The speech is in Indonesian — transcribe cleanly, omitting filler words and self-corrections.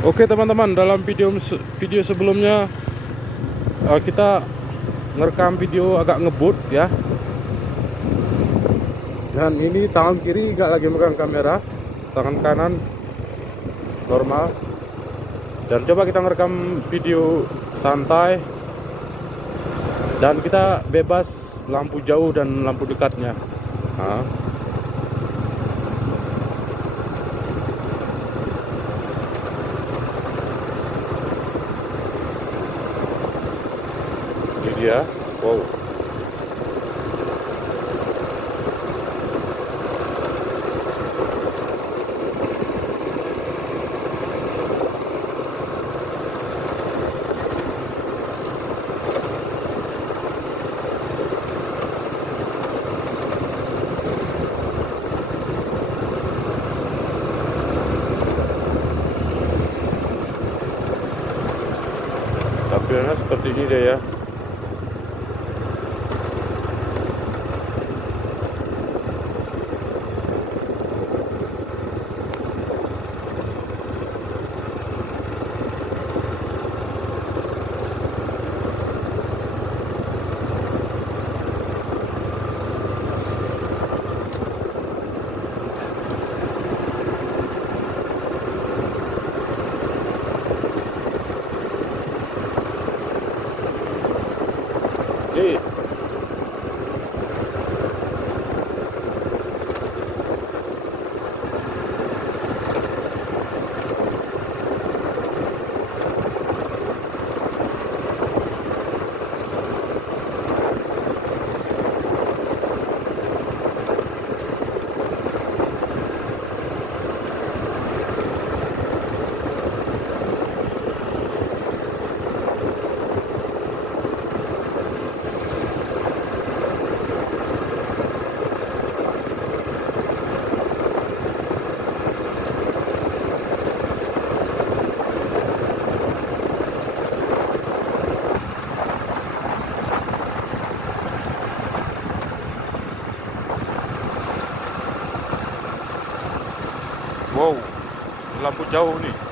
Oke teman-teman, dalam video sebelumnya kita ngerekam video agak ngebut ya. Dan ini tangan kiri gak lagi megang kamera, tangan kanan normal. Dan coba kita ngerekam video santai dan kita bebas lampu jauh dan lampu dekatnya. Nah. Ini dia. Wow. Tampilannya seperti ini deh ya. Oke. Wow, lampu jauh nih.